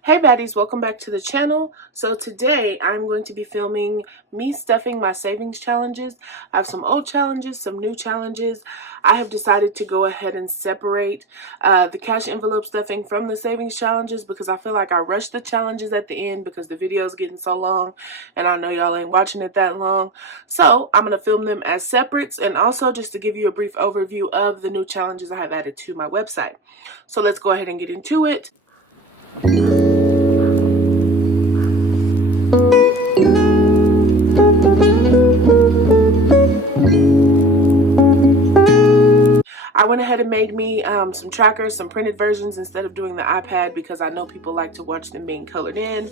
Hey baddies, welcome back to the channel. So today I'm going to be filming me stuffing my savings challenges. I have some old challenges, some new challenges. I have decided to go ahead and separate the cash envelope stuffing from the savings challenges because I feel like I rushed the challenges at the end because the video is getting so long and I know y'all ain't watching it that long. So I'm going to film them as separates and also just to give you a brief overview of the new challenges I have added to my website. So let's go ahead and get into it. I went ahead and made me some trackers, some printed versions instead of doing the iPad because I know people like to watch them being colored in.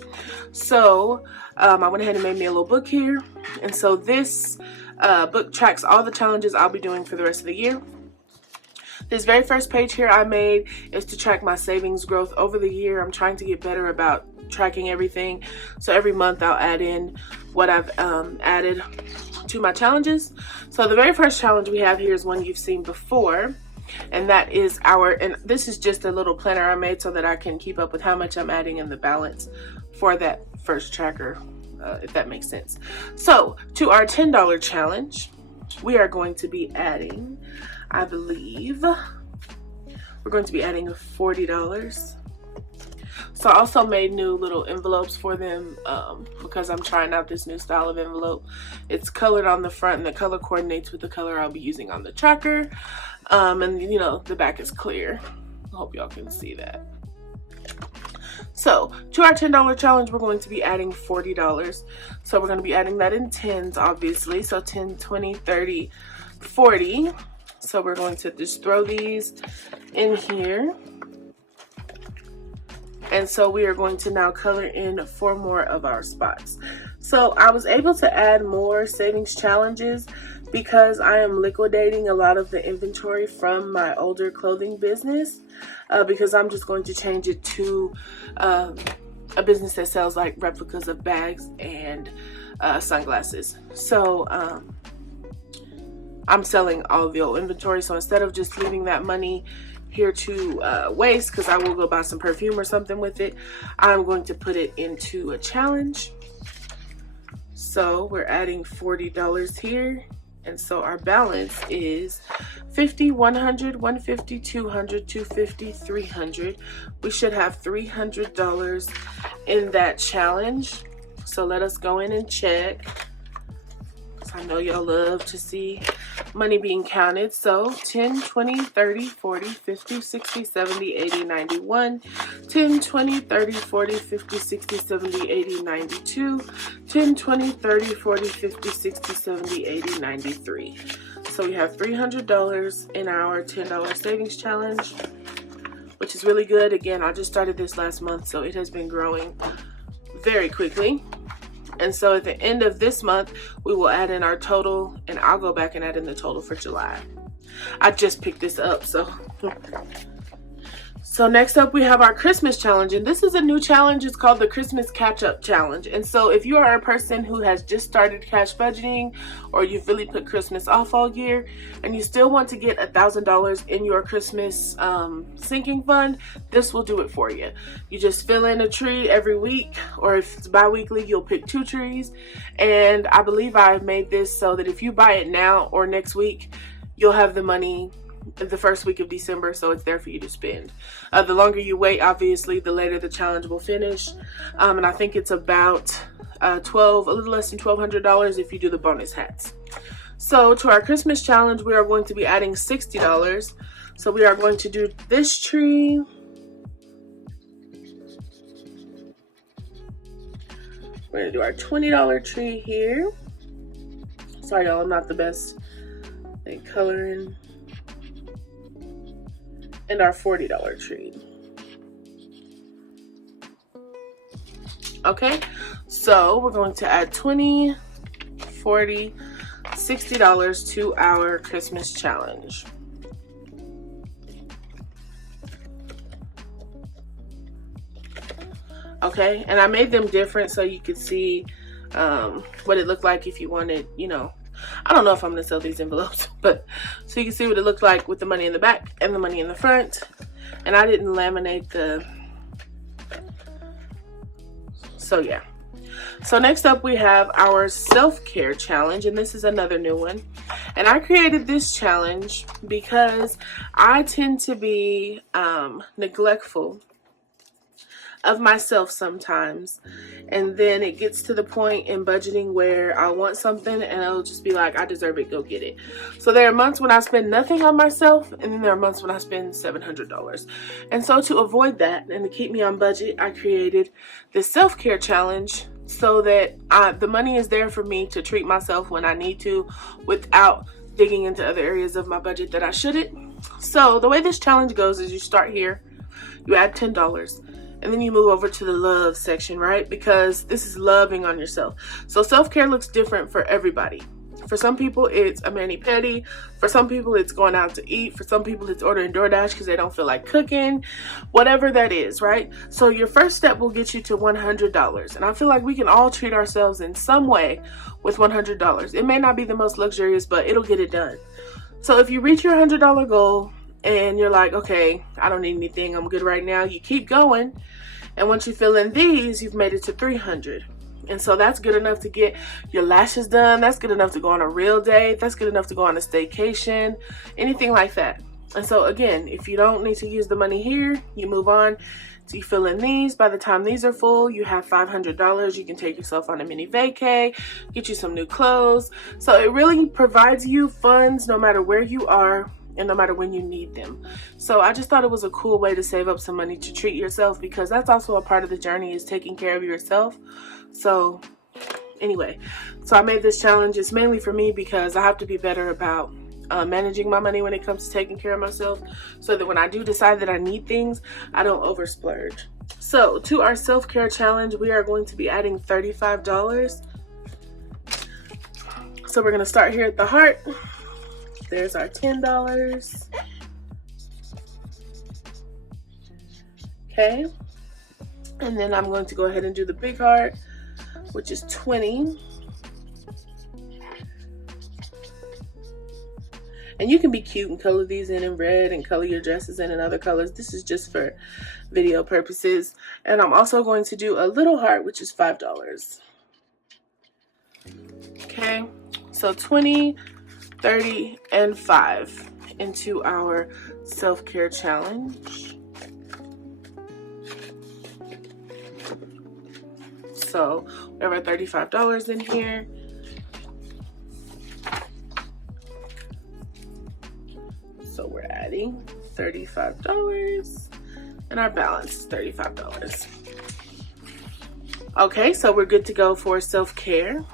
So I went ahead and made me a little book here. And so this book tracks all the challenges I'll be doing for the rest of the year. This very first page here I made is to track my savings growth over the year. I'm trying to get better about tracking everything. So every month I'll add in what I've added to my challenges. So the very first challenge we have here is one you've seen before, and that is and this is just a little planner I made so that I can keep up with how much I'm adding in the balance for that first tracker, if that makes sense. So to our $10 challenge, we are going to be adding, I believe, we're going to be adding $40. So I also made new little envelopes for them because I'm trying out this new style of envelope. It's colored on the front and the color coordinates with the color I'll be using on the tracker. And you know, the back is clear. I hope y'all can see that. So to our $10 challenge, we're going to be adding $40. So we're going to be adding that in tens, obviously. So 10, 20, 30, 40. So we're going to just throw these in here. And so we are going to now color in 4 more of our spots. So I was able to add more savings challenges because I am liquidating a lot of the inventory from my older clothing business because I'm just going to change it to a business that sells like replicas of bags and sunglasses. So I'm selling all of the old inventory. So instead of just leaving that money here to waste, because I will go buy some perfume or something with it, I'm going to put it into a challenge. So we're adding $40 here, and so our balance is $50, $100, $150, $200, $250, $300. We should have $300 in that challenge. So let us go in and check. I know y'all love to see money being counted. So 10, 20, 30, 40, 50, 60, 70, 80, 91, 10, 20, 30, 40, 50, 60, 70, 80, 92, 10, 20, 30, 40, 50, 60, 70, 80, 93. So we have $300 in our $10 savings challenge, which is really good. Again, I just started this last month, so it has been growing very quickly. And so at the end of this month, we will add in our total, and I'll go back and add in the total for July. I just picked this up, so. So next up, we have our Christmas challenge, and this is a new challenge. It's called the Christmas Catch-Up Challenge. And so if you are a person who has just started cash budgeting, or you've really put Christmas off all year, and you still want to get $1,000 in your Christmas sinking fund, this will do it for you. You just fill in a tree every week, or if it's bi-weekly, you'll pick 2 trees. And I believe I made this so that if you buy it now or next week, you'll have the money the first week of December, so it's there for you to spend. The longer you wait, obviously, the later the challenge will finish. And I think it's about a little less than $1,200 if you do the bonus hats. So to our Christmas challenge, we are going to be adding $60. So we are going to do this tree. We're going to do our $20 tree here. Sorry, y'all, I'm not the best at coloring. And our $40 tree. Okay, so we're going to add $20, $40, $60 to our Christmas challenge. Okay, and I made them different so you could see what it looked like if you wanted, you know, I don't know if I'm going to sell these envelopes, but so you can see what it looked like with the money in the back and the money in the front. And I didn't laminate the So yeah. So next up we have our self-care challenge, and this is another new one. And I created this challenge because I tend to be neglectful of myself sometimes, and then it gets to the point in budgeting where I want something and I'll just be like, I deserve it, go get it. So there are months when I spend nothing on myself, and then there are months when I spend $700. And so to avoid that and to keep me on budget, I created this self-care challenge so that the money is there for me to treat myself when I need to without digging into other areas of my budget that I shouldn't. So the way this challenge goes is you start here, you add $10, and then you move over to the love section, right? Because this is loving on yourself. So self-care looks different for everybody. For some people, it's a mani-pedi. For some people, it's going out to eat. For some people, it's ordering DoorDash because they don't feel like cooking. Whatever that is, right? So your first step will get you to $100. And I feel like we can all treat ourselves in some way with $100. It may not be the most luxurious, but it'll get it done. So if you reach your $100 goal, and you're like, okay, I don't need anything, I'm good right now, you keep going, and once you fill in these, you've made it to $300. And so that's good enough to get your lashes done, that's good enough to go on a real date, that's good enough to go on a staycation, anything like that. And so again, if you don't need to use the money here, you move on. So you fill in these. By the time these are full, you have $500. You can take yourself on a mini vacay, get you some new clothes. So it really provides you funds no matter where you are and no matter when you need them. So I just thought it was a cool way to save up some money to treat yourself, because that's also a part of the journey, is taking care of yourself. So anyway, so I made this challenge. It's mainly for me because I have to be better about managing my money when it comes to taking care of myself, so that when I do decide that I need things, I don't over splurge. So to our self-care challenge, we are going to be adding $35. So we're going to start here at the heart. There's our $10. Okay. And then I'm going to go ahead and do the big heart, which is $20. And you can be cute and color these in red and color your dresses in other colors. This is just for video purposes. And I'm also going to do a little heart, which is $5. Okay. So 20, 30, and 5 into our self-care challenge. So we have our $35 in here. So we're adding $35 and our balance is $35. Okay, so we're good to go for self-care.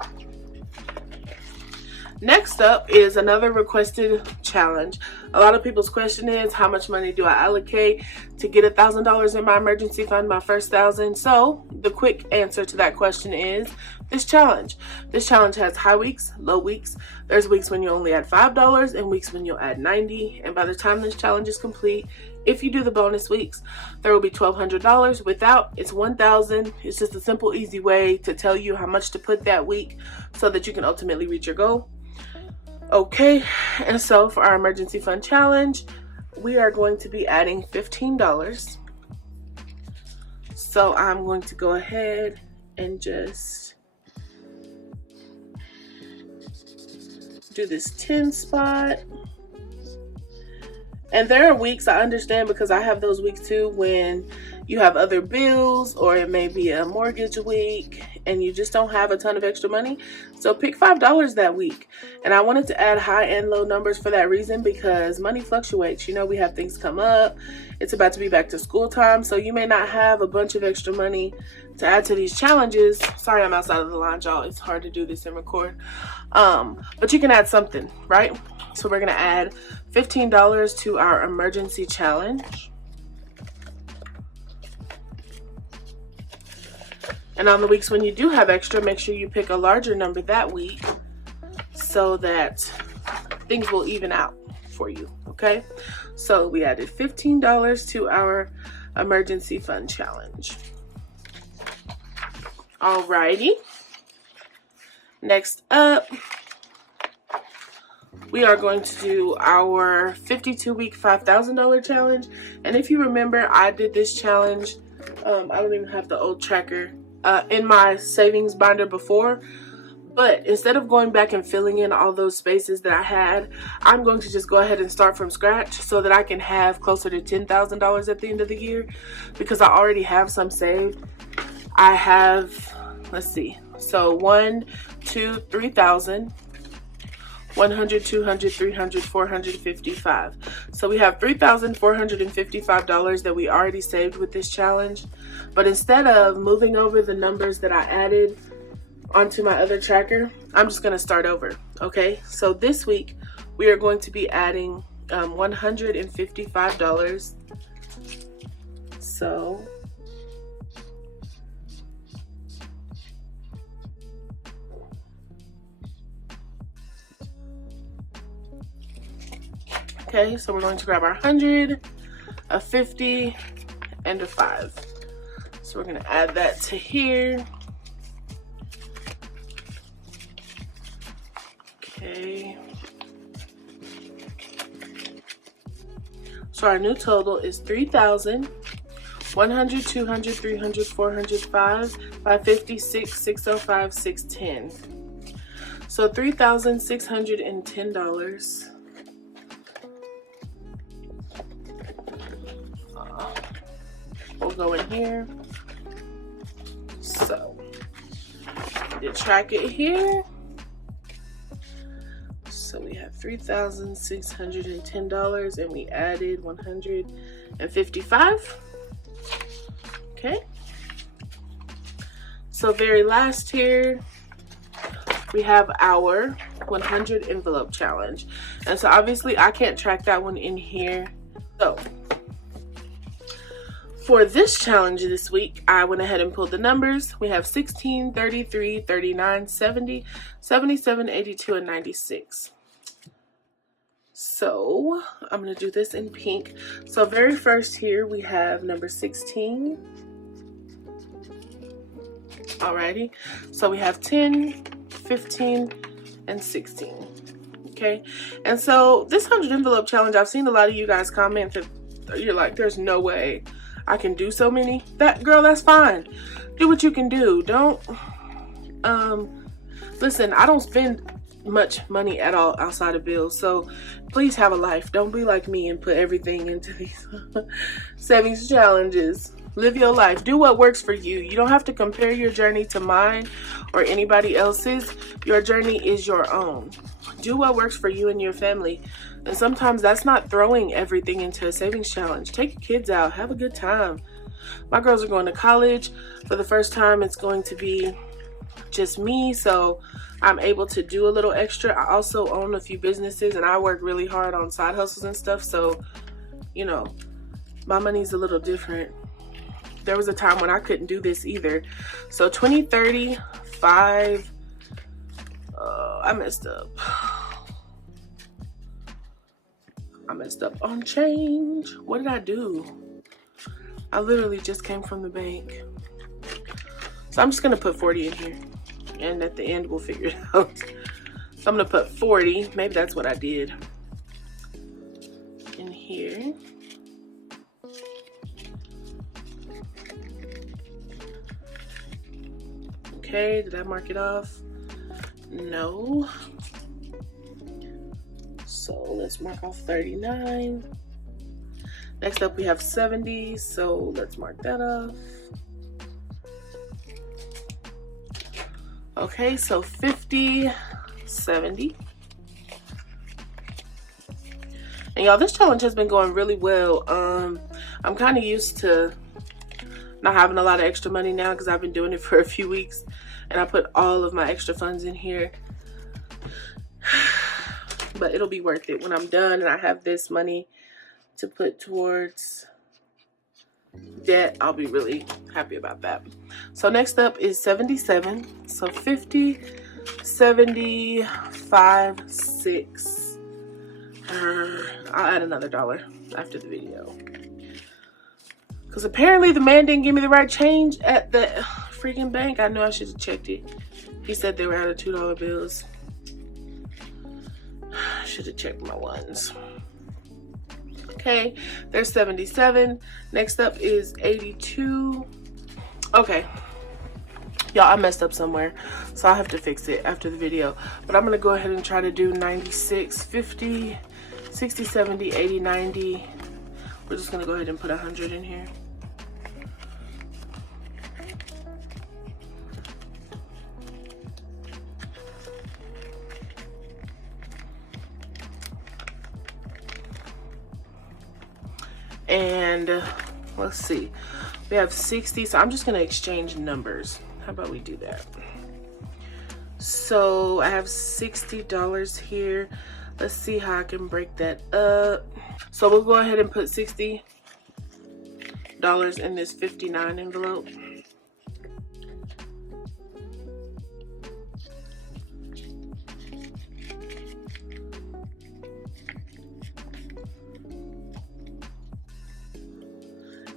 Next up is another requested challenge. A lot of people's question is, how much money do I allocate to get $1,000 in my emergency fund, my first 1,000? So the quick answer to that question is this challenge. This challenge has high weeks, low weeks. There's weeks when you only add $5 and weeks when you'll add $90. And by the time this challenge is complete, if you do the bonus weeks, there will be $1,200. Without, it's $1,000. It's just a simple, easy way to tell you how much to put that week so that you can ultimately reach your goal. Okay, and so for our emergency fund challenge, we are going to be adding $15. So I'm going to go ahead and just do this 10 spot. And there are weeks, I understand, because I have those weeks too, when you have other bills, or it may be a mortgage week and you just don't have a ton of extra money. So pick $5 that week. And I wanted to add high and low numbers for that reason, because money fluctuates. You know, we have things come up. It's about to be back to school time. So you may not have a bunch of extra money to add to these challenges. Sorry, I'm outside of the lounge, y'all. It's hard to do this and record. But you can add something, right? So we're going to add $15 to our emergency challenge. And on the weeks when you do have extra, make sure you pick a larger number that week so that things will even out for you, okay? So we added $15 to our emergency fund challenge. Alrighty. Next up, we are going to do our 52-week $5,000 challenge. And if you remember, I did this challenge. I don't even have the old tracker in my savings binder before. But instead of going back and filling in all those spaces that I had, I'm going to just go ahead and start from scratch so that I can have closer to $10,000 at the end of the year, because I already have some saved. I have, let's see, so 1, 2, 3,000, 100, 200, 300, 455. So we have $3,455 that we already saved with this challenge. But instead of moving over the numbers that I added onto my other tracker, I'm just going to start over. Okay, so this week we are going to be adding $155. So okay, so we're going to grab our 100, a 50, and a 5. So we're going to add that to here. Okay. So our new total is 3,000, 100, 200, 300, 400, 5, 550, 6, 605, 610. So $3,610. We'll go in here. So to track it here. So we have $3,610 and we added 155. Okay. So very last here, we have our 100 envelope challenge. And so obviously I can't track that one in here. So for this challenge this week, I went ahead and pulled the numbers. We have 16, 33, 39, 70, 77, 82, and 96. So I'm going to do this in pink. So very first here we have number 16. Alrighty. So we have 10, 15, and 16. Okay. And so this 100 envelope challenge, I've seen a lot of you guys comment that you're like, there's no way I can do so many. Girl, that's fine. Do what you can do. Don't listen, I don't spend much money at all outside of bills, so please have a life. Don't be like me and put everything into these savings challenges. Live your life. Do what works for you. You don't have to compare your journey to mine or anybody else's. Your journey is your own. Do what works for you and your family. And sometimes that's not throwing everything into a savings challenge. Take your kids out. Have a good time. My girls are going to college. For the first time, it's going to be just me, so I'm able to do a little extra. I also own a few businesses and I work really hard on side hustles and stuff, so you know, my money's a little different. There was a time when I couldn't do this either. So 20, 30, 5. I messed up. I messed up on change. What did I do? I literally just came from the bank. So I'm just going to put 40 in here. And at the end, we'll figure it out. So I'm going to put 40. Maybe that's what I did. In here. Okay, did I mark it off? No. So let's mark off 39. Next up we have 70, so let's mark that off. Okay, so 50, 70. And y'all, this challenge has been going really well. I'm kind of used to not having a lot of extra money now because I've been doing it for a few weeks and I put all of my extra funds in here. But it'll be worth it when I'm done and I have this money to put towards debt. I'll be really happy about that. So next up is 77. So 50, 75, 6. I'll add another $1 after the video. Because apparently the man didn't give me the right change at the freaking bank. I knew I should have checked it. He said they were out of $2 bills. Should have checked my ones. Okay, there's 77. Next up is 82. Okay. Y'all, I messed up somewhere, so I'll have to fix it after the video. But I'm gonna go ahead and try to do 96, 50, 60, 70, 80, 90. We're just gonna go ahead and put 100 in here. And let's see, we have 60, so I'm just gonna exchange numbers. How about we do that? So I have $60 here. Let's see how I can break that up. So we'll go ahead and put $60 in this 59 envelope.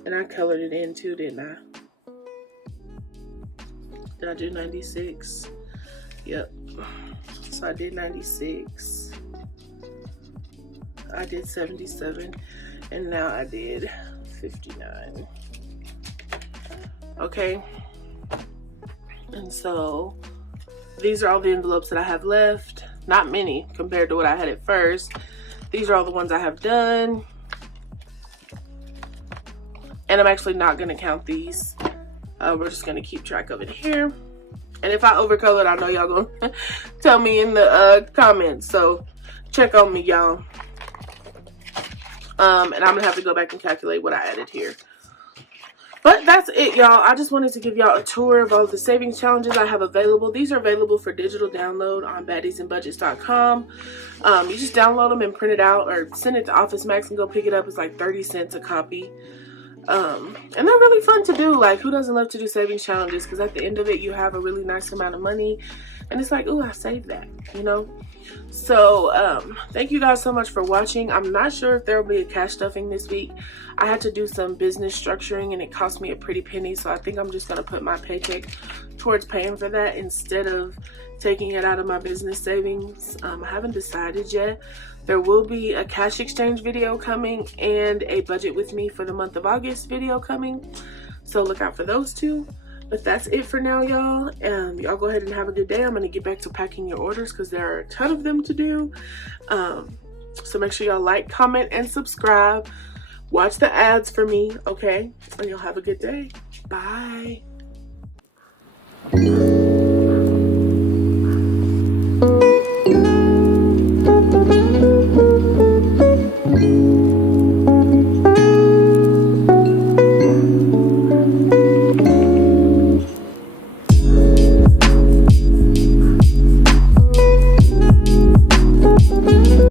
And I colored it in too, didn't I? Did I do 96? Yep. So I did 96. I did 77. And now I did 59. Okay. And so these are all the envelopes that I have left. Not many compared to what I had at first. These are all the ones I have done. And I'm actually not going to count these. We're just going to keep track of it here. And if I overcolored, I know y'all going to tell me in the comments. So check on me, y'all. And I'm going to have to go back and calculate what I added here. But that's it, y'all. I just wanted to give y'all a tour of all the savings challenges I have available. These are available for digital download on baddiesandbudgets.com. You just download them and print it out or send it to Office Max and go pick it up. It's like 30 cents a copy. And they're really fun to do. Like, who doesn't love to do savings challenges? Because at the end of it, you have a really nice amount of money. And it's like, ooh, I saved that, you know? So, thank you guys so much for watching. I'm not sure if there will be a cash stuffing this week. I had to do some business structuring and it cost me a pretty penny. So I think I'm just going to put my paycheck towards paying for that instead of taking it out of my business savings. I haven't decided yet. There will be a cash exchange video coming and a budget with me for the month of August video coming. So look out for those two. But that's it for now, y'all. Y'all go ahead and have a good day. I'm going to get back to packing your orders because there are a ton of them to do. So make sure y'all like, comment, and subscribe. Watch the ads for me, okay? And y'all have a good day. Bye.